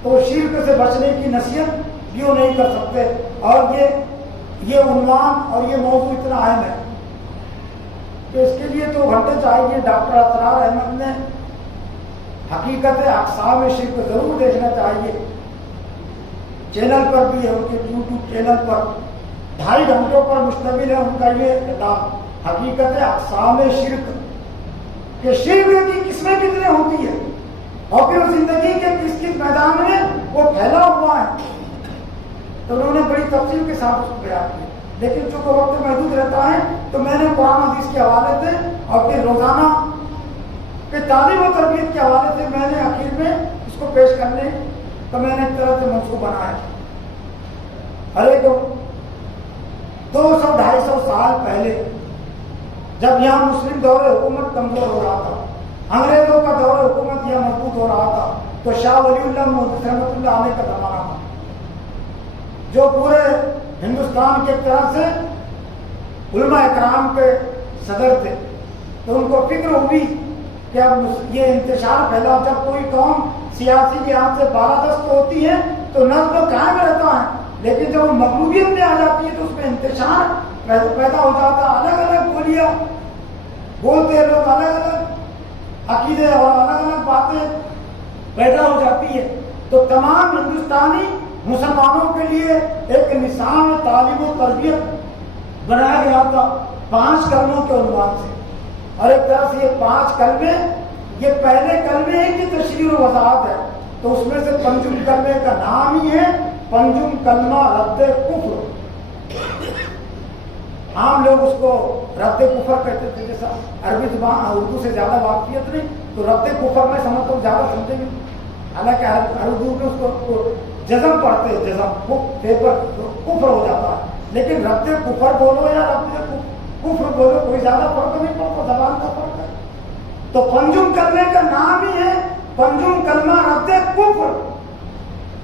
تو شرک سے بچنے کی نصیحت کیوں نہیں کر سکتے؟ اور یہ عنوان اور یہ موضوع اتنا اہم ہے کہ اس کے لیے تو گھنٹے چاہیے. ڈاکٹر اسرار احمد نے حقیقت اقسام شرک ضرور دیکھنا چاہیے. چینل پر بھی ہے، ان کے یوٹیوب چینل پر 2.5 گھنٹوں پر مشتمل ہے ان کا یہ کتاب حقیقت اقسام شرک، کہ شرک کی قسمیں کتنے ہوتی ہیں اور پھر زندگی کے کس کس میدان میں وہ پھیلا ہوا ہے. تو انہوں نے بڑی تفصیل کے ساتھ اس کو بیان کیا. لیکن چونکہ وقت محدود رہتا ہے تو میں نے قرآن حدیث کے حوالے سے اور پھر روزانہ کے تعلیم و تربیت کے حوالے سے میں نے آخر میں اس کو پیش کرنے تو میں نے ایک طرح سے منصوب بنایا. ارے 200-250 سال پہلے جب یہاں مسلم دور حکومت کمزور ہو رہا تھا، انگریزوں کا دور حکومت یہاں مضبوط ہو رہا تھا، تو شاہ ولی اللہ محدث رحمۃ اللہ علیہ کا زمانہ تھا، جو پورے ہندوستان کی ایک طرح سے علماء اکرام کے صدر تھے. تو ان کو فکر ہوئی کہ اب یہ انتشار پھیلا، جب کوئی قوم سیاسی لحاظ سے بالادست ہوتی ہے تو نظم قائم رہتا ہے، لیکن جب وہ مغلوبیت میں آ جاتی ہے تو اس میں انتشار پیدا ہو جاتا. الگ الگ بولیاں بولتے ہیں لوگ، الگ الگ عقیدے اور الگ الگ باتیں پیدا ہو جاتی ہے. تو تمام ہندوستانی مسلمانوں کے لیے ایک نظام تعلیم و تربیت بنایا گیا تھا 5 کلموں کے عنوان سے. اور ایک طرح سے یہ 5 کلمے یہ پہلے کلمے کی تشریح و وضاحت ہے. تو اس میں سے پنجم کلمے کا نام ہی ہے پنجم کلمہ رد کفر. عام لوگ اس کو رد کفر کہتے تھے، جیسا عربی زبان اردو سے زیادہ واقفیت نہیں تو رد کفر میں سمجھتا ہوں زیادہ سمجھیں گے. حالانکہ اردو میں اس کو جزم پڑھتے ہیں، جزم پیپر کفر ہو جاتا ہے. لیکن رد کفر بولو یا رد کفر بولو کوئی زیادہ فرق نہیں پڑتا، زبان کا فرق ہے. تو پنجم کلمے کا نام ہی ہے پنجم کلمہ رد کفر.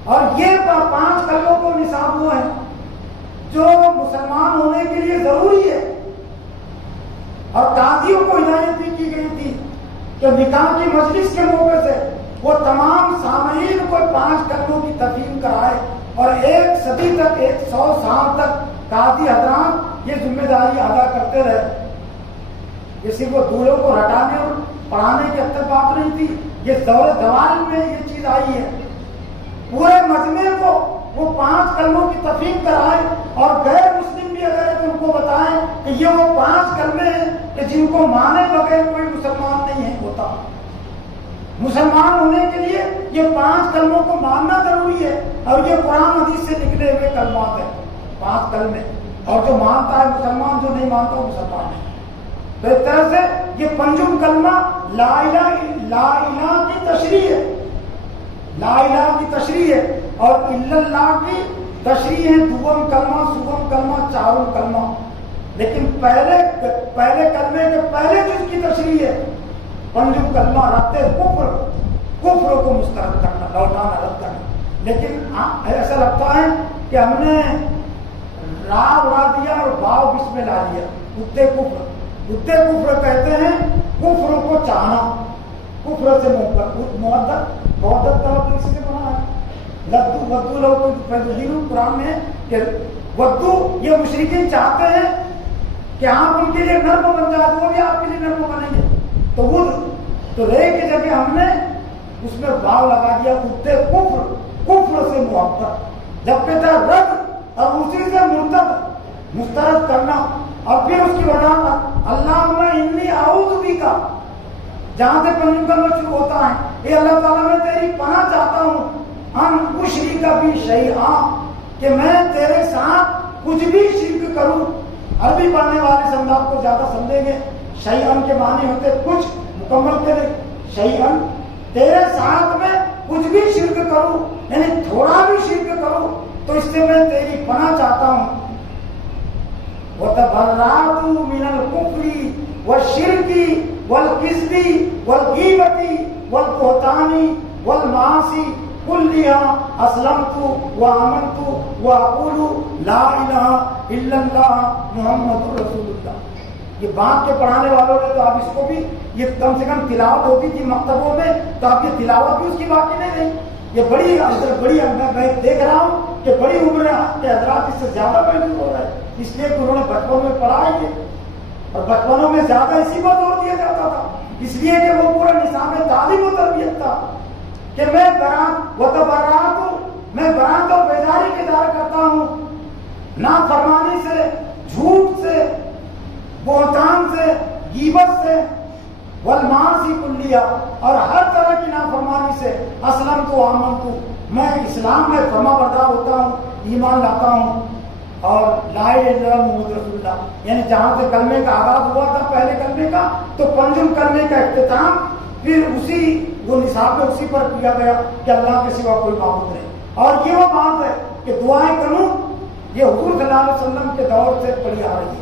اور یہ 5 کلموں کو نصاب ہوا ہے جو مسلمان ہونے کے لیے ضروری ہے. اور قاضیوں کو ہدایت بھی کی گئی تھی کہ نکاح کی مجلس کے موقع سے وہ تمام سامعین کو 5 کلموں کی تفہیم کرائے. اور 1 صدی تک 100 سال تک قاضی حضرات یہ ذمہ داری ادا کرتے رہے. یہ صرف وہ دولوں کو ہٹانے اور پڑھانے کی اب تک بات نہیں تھی، یہ دور زوال میں یہ چیز آئی ہے. پورے مجمع کو وہ 5 کلموں کی تفہیم کرائے اور غیر مسلم بھی اگر ان کو بتائیں کہ یہ وہ 5 کلمے ہیں کہ جن کو مانے بغیر کوئی مسلمان نہیں ہے ہوتا. مسلمان ہونے کے لیے یہ 5 کلموں کو ماننا ضروری ہے. اور یہ قرآن حدیث سے نکلے ہوئے کلمات ہیں 5 کلمے. اور جو مانتا ہے مسلمان، جو نہیں مانتا وہ مسلمان ہے. تو ایک طرح سے یہ پنجم کلمہ لا الہ کی تشریح ہے، لا الہ کی تشریح ہے. اور الا اللہ کی تشریح ہے دوم کلمہ، سوم کلمہ، چارم کلمہ. لیکن پہلے کلمے کے پہلے جز کی تشریح ہے پنجم کلمہ رد کفر، کفر کو مسترد کرنا، لوٹانا، رد کرنا. لیکن ایسا لگتا ہے کہ ہم نے را اڑا دیا اور باؤ بسم لا دیا. ادے کفر کہتے ہیں کفر کو چاہنا، کفر سے محبت کا مطلب اسی سے بنا ہے. لدو ودو لوگ قرآن میں کہ ودو یہ مشرکین چاہتے ہیں کہ آپ ان کے لیے نرم بن جائے، وہ بھی آپ کے لیے نرم بنیں گے. تو وہ تو رے کی جگہ ہم نے اس میں واو لگا دیا ادے کفر سے محبت. جب کہ تھا رد اور اسی سے مسترد کرنا. اور پھر اس کی وجہ اللہم انی اعوذ بک، جہاں سے پنجم کلمہ شروع ہوتا ہے، اے اللہ تعالیٰ میں تیری پناہ چاہتا ہوں ان اشرک بھی شیئا، کہ میں تیرے ساتھ کچھ بھی شرک کروں. عربی پڑھنے والے سمجھا کو زیادہ سمجھیں گے. شیئا کے معنی ہوتے کچھ مکمل کرے، شیئا تیرے ساتھ میں کچھ بھی شرک کروں، یعنی تھوڑا بھی شرک کروں تو اس سے میں تیری پناہ چاہتا ہوں. وَتَبَرَّأْتُ مِنَ الْكُفْرِ وَالشِّرْكِ وَالْكِذْبِ وَالْغِیبَةِ والبهتان والمعاصی كلها اسلمت وآمنت واقول لا الہ الا اللہ محمد رسول اللہ. یہ بانٹ کے پڑھانے والوں نے تو آپ اس کو بھی یہ کم سے کم تلاوت ہوتی تھی مکتبوں میں, تو آپ یہ تلاوت بھی اس کی باقی نہیں رہی. یہ بڑی میں دیکھ رہا ہوں کہ بڑی عمر کے حضرات اس سے زیادہ محدود ہو رہے ہیں, اس لیے کہ انہوں نے بچپن میں پڑھا ہے اور بچپنوں میں زیادہ اسی پر زور دیا جاتا تھا, اس لیے کہ وہ پورا نظام تعلیم و تربیت تھا کہ میں برات اور بیداری کا اظہار کرتا ہوں, نافرمانی سے, جھوٹ سے, بہتان سے, غیبت سے, والمعاصی کلیہ اور ہر طرح کی نافرمانی سے, اسلمت و آمنت میں اسلام میں فرما بردار ہوتا ہوں, ایمان لاتا ہوں, اور لا الہ الا اللہ محمد رسول اللہ. یعنی جہاں سے کلمے کا آغاز ہوا تھا پہلے کلمے کا, تو پنجم کلمے کا اختتام پھر اسی وہ نصاب میں اسی پر کیا گیا کہ اللہ کے سوا کوئی معبود نہیں. اور یہ وہ بات ہے کہ دعائیں قنوت یہ حضور صلی اللہ علیہ وسلم کے دور سے پڑھی آ رہی ہے.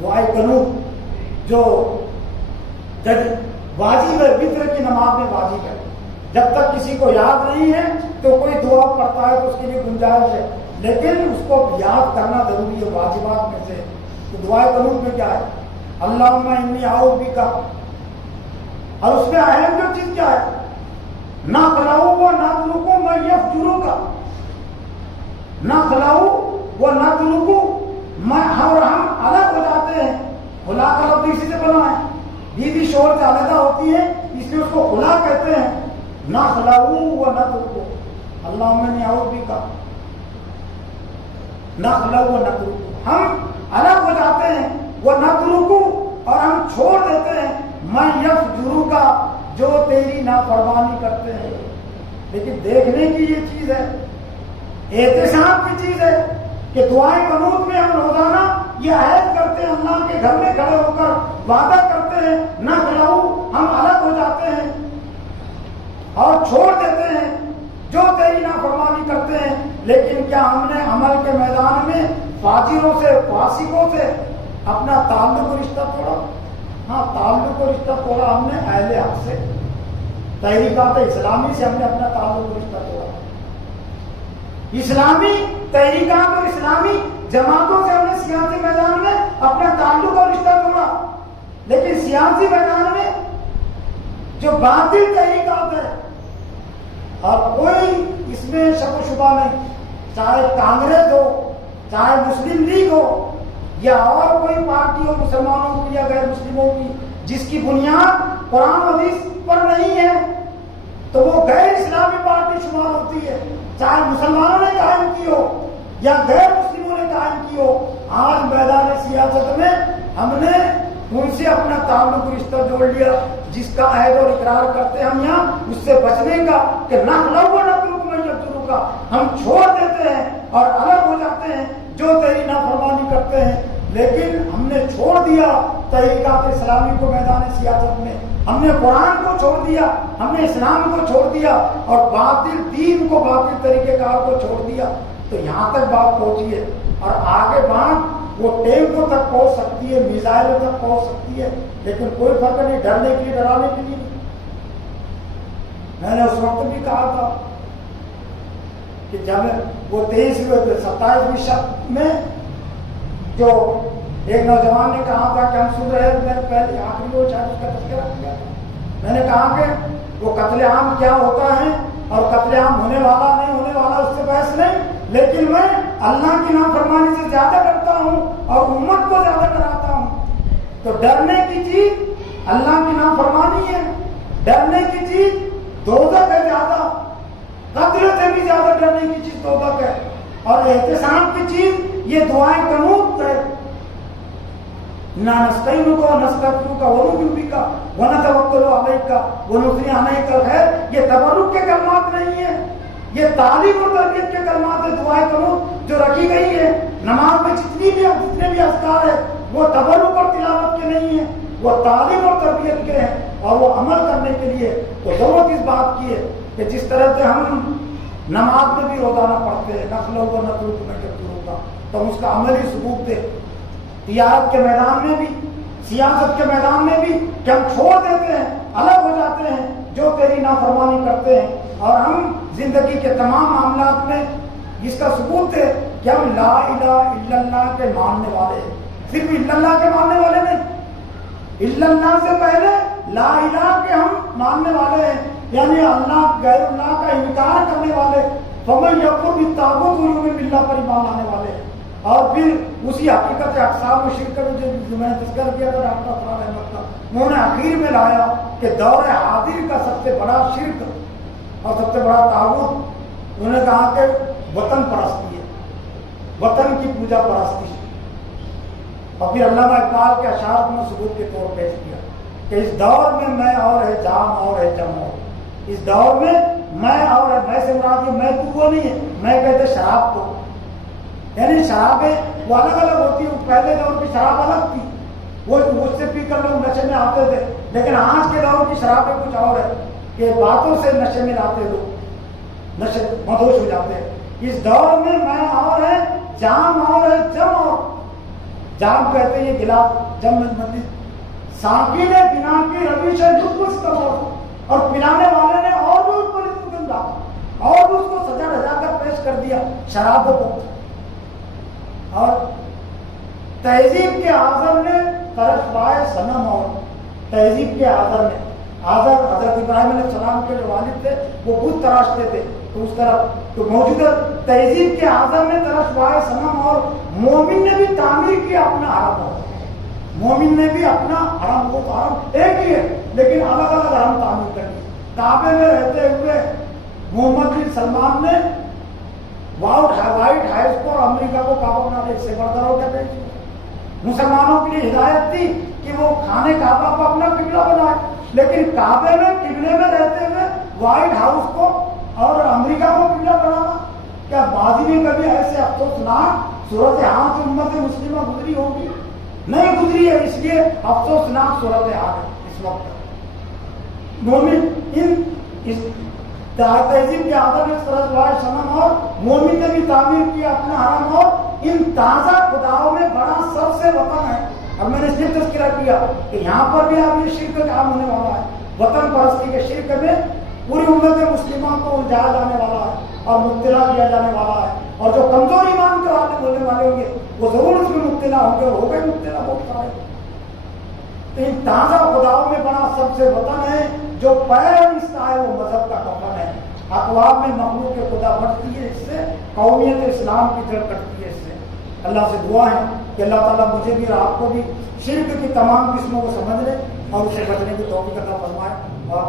دعائیں قنوت جو واجب ہے, وتر کی نماز میں واجب ہے, جب تک کسی کو یاد نہیں ہے تو کوئی دعا پڑھتا ہے تو اس کے لیے گنجائش ہے, لیکن اس کو یاد کرنا ضروری ہے واجبات میں سے. تو دعائیں قنوت میں کیا ہے؟ اللہم انی اعوذ بک, اور اس میں اہم جو چیز کیا ہے؟ نہ خلاؤ و نہ ترکو میں یفجرو کا, نہ خلاؤ و نہ ترکو میں, اور ہم الگ ہو جاتے ہیں. خلا کا لفظ اسی سے بنا ہے, بیوی شوہر سے علیحدہ ہوتی ہے اس لیے اس کو خلا کہتے ہیں. نہ خلاؤ و نہ ترکو, اللہم انی اعوذ بک نہ خلاؤ و نہ ترکو, ہم الگ ہو جاتے ہیں, وہ نہ ترکو اور ہم چھوڑ دیتے ہیں, میں یفجرو کا جو تیری نافرمانی کرتے ہیں. لیکن دیکھنے کی یہ چیز ہے, احتساب کی چیز ہے کہ دعائیں قنوت میں ہم روزانہ یہ عہد کرتے ہیں, اللہ کے گھر میں کھڑے ہو کر وعدہ کرتے ہیں, نہ کھلاؤ, ہم الگ ہو جاتے ہیں اور چھوڑ دیتے ہیں جو تیری نافرمانی کرتے ہیں. لیکن کیا ہم نے عمل کے میدان میں فاجروں سے, فاسقوں سے اپنا تعلق و رشتہ توڑا؟ ہاں, تعلق و رشتہ توڑا ہم نے اہل حق سے, تحریکات اسلامی سے ہم نے اپنا تعلق و رشتہ توڑا. اسلامی تحریکات اور اسلامی جماعتوں سے ہم نے سیاسی میدان میں اپنا تعلق اور رشتہ توڑا. لیکن سیاسی میدان میں جو باطل تحریکات ہے, اور کوئی اس میں شک و شبہ نہیں, چاہے کانگریس ہو, چاہے مسلم لیگ ہو, یا اور کوئی پارٹی ہو مسلمانوں کی یا غیر مسلموں کی, جس کی بنیاد قرآن و حدیث پر نہیں ہے تو وہ غیر اسلامی پارٹی شمار ہوتی ہے, چاہے مسلمانوں نے قائم کی ہو یا غیر مسلموں نے قائم کی ہو. آج میدان سیاست میں ہم نے ان سے اپنا تعلق رشتہ جوڑ لیا, جس کا عہد اور اقرار کرتے ہیں ہم یہاں, اس سے بچنے کا کہ نہ خلاؤ نہ ترکو میں یفجرو کا, ہم چھوڑ دیتے ہیں اور الگ ہو جاتے ہیں جو تیری نافرمانی کرتے ہیں. لیکن ہم نے چھوڑ دیا تحریکات اسلامی کو میدان سیاست میں, ہم نے قرآن کو چھوڑ دیا, ہم نے اسلام کو چھوڑ دیا, اور باطل دین کو, باطل طریقہ کار کو چھوڑ دیا. تو یہاں تک بات پہنچی ہے, اور آگے بات وہ ٹینکوں تک پہنچ سکتی ہے, میزائلوں تک پہنچ سکتی ہے, لیکن کوئی فرق نہیں, ڈرنے کے لیے, ڈرانے کے لیے. میں نے اس وقت بھی کہا تھا کہ جب وہ 27ویں شب میں جو ایک نوجوان نے کہا تھا کہ ہم سن رہے ہیں, میں نے پہلے آخری وہ شاید اس کا تذکرہ کیا, میں نے کہا کہ وہ قتل عام کیا ہوتا ہے اور قتل عام ہونے والا نہیں ہونے والا اس سے بحث نہیں, لیکن میں اللہ کی نافرمانی سے زیادہ ڈرتا ہوں اور امت کو زیادہ ڈراتا ہوں. تو ڈرنے کی چیز اللہ کی نافرمانی ہے, ڈرنے کی چیز دوزخ ہے زیادہ, قتل سے بھی زیادہ ڈرنے کی چیز دوزخ ہے, اور احتساب کی چیز یہ دعائیں قنوت ہے. نہ نستعینک و نستغفرک ونؤمن بک ونتوکل علیک ونثنی علیک الخیر, یہ تبرک کے کلمات نہیں ہیں, یہ تعلیم اور تربیت کے کلمات ہے. دعائیں قنوت جو رکھی گئی ہے نماز میں جتنے بھی اذکار ہیں وہ تبرک اور تلاوت کے نہیں ہیں, وہ تعلیم اور تربیت کے ہیں, اور وہ عمل کرنے کے لیے. تو ضرورت اس بات کی ہے کہ جس طرح سے ہم نماز میں بھی روزانہ پڑھتے ہیں, نفل و نفل میں کرتے ہوگا, تو ہم اس کا عملی ثبوت دے. تجارت کے میدان میں بھی, سیاست کے میدان میں بھی, کہ ہم چھوڑ دیتے ہیں, الگ ہو جاتے ہیں جو تیری نافرمانی کرتے ہیں، اور ہم زندگی کے تمام معاملات میں اس کا ثبوت ہے کہ ہم لا الہ الا اللہ کے ماننے والے ہیں، صرف الا اللہ کے ماننے والے نہیں، الا اللہ سے پہلے لا الہ کے ہم ماننے والے ہیں، یعنی اللہ غیر اللہ کا انکار کرنے والے، فمن یکفر بالطاغوت ویؤمن باللہ پر ایمان لانے والے ہیں۔ اور پھر اسی حقیقت اقسام و شرک جو میں نے تذکر کیا تھا ڈاکٹر افراد احمد کا، انہوں نے آخر میں لایا کہ دور حاضر کا سب سے بڑا شرک اور سب سے بڑا طاغوت، انہوں نے کہا کہ وطن پرستی ہے، وطن کی پوجا پرستی۔ اور پھر علامہ اقبال کے اشعار کو ثبوت کے طور پیش کیا کہ اس دور میں اور ہے جام اور ہے جم اور، اس دور میں میں اور ہے، میں سے مراد یہ میں تو وہ نہیں ہے، میں کہتے شراب کو، یعنی شرابیں وہ الگ الگ ہوتی ہیں، پہلے دور کی شراب الگ تھی، وہ مجھ سے پی کر لوگ نشے میں آتے تھے، لیکن آج کے دور کی شرابیں کچھ اور ہے کہ باتوں سے نشے میں لاتے لوگ، نشے مدہوش ہو جاتے ہیں۔ اس دور میں اور ہے جام اور ہے جم اور، جام کہتے ہیں یہ گلاس، جم مندی ساقی نے بنا کی روش ہے لطف اور پلانے والے نے اور بھی اس کو لطف گندا اور بھی اس کو سجا رجا کر پیش کر دیا شراب کو۔ اور تہذیب کے آذر نے ترشوائے صنم، اور تہذیب کے آذر نے حضرت ابراہیم علیہ السلام کے جو والد تھے وہ بت تراشتے تھے، تو اس طرح تو موجودہ تہذیب کے آذر نے ترشوائے صنم، اور مومن نے بھی تعمیر کیا اپنا حرم، ہو مومن نے بھی اپنا حرم، وہ حرم ایک ہی ہے لیکن الگ الگ حرم تعمیر کر دی۔ کعبے میں رہتے ہوئے محمد بن سلمان نے وائٹ ہائٹس کو اور امریکہ کو کعبہ بنا دیا، اس سے بڑھ کر ہو کیا؟ مسلمانوں کے لیے ہدایت تھی کہ وہ کھانے کعبہ کو اپنا قبلہ بنائے، لیکن کعبے میں قبلے میں رہتے ہوئے وائٹ ہاؤس کو اور امریکہ کو قبلہ بنانا، کیا ماضی میں کبھی ایسے افسوسناک صورتحال سے امت مسلمہ گزری ہوگی؟ نہیں گزری ہے، اس لیے افسوسناک صورتحال ہے اس وقت۔ مومن اس تہذیب کے آدھر میں سرزوائے صنم، اور مومن نے بھی تعمیر کیا اپنا حرم، اور ان تازہ خداؤں میں بڑا سب سے وطن ہے۔ اور میں نے اس لیے تذکرہ کیا کہ یہاں پر بھی اب یہ شرک کا کام ہونے والا ہے، وطن پرستی کے شرک میں پوری امت مسلمہ کو الجھایا جانے والا ہے اور مبتلا کیا جانے والا ہے، اور جو کمزور ایمان کے والے بولنے والے ہوں گے وہ ضرور اس میں مبتلا ہوں گے، اور ہو گئے مبتلا بہت سارے۔ ان تازہ خداؤں میں بڑا سب سے وطن ہے، جو پیر رشتہ ہے وہ مذہب کا کفن ہے۔ اقوام میں مخلوق کے خدا بڑھتی ہے، اس سے قومیت اسلام کی جڑ کٹتی ہے۔ اس سے اللہ سے دعا ہے کہ اللہ تعالیٰ مجھے بھی اور آپ کو بھی شرک کی تمام قسموں کو سمجھنے اور اسے بچنے کی توفیق عطا فرمائے۔ اور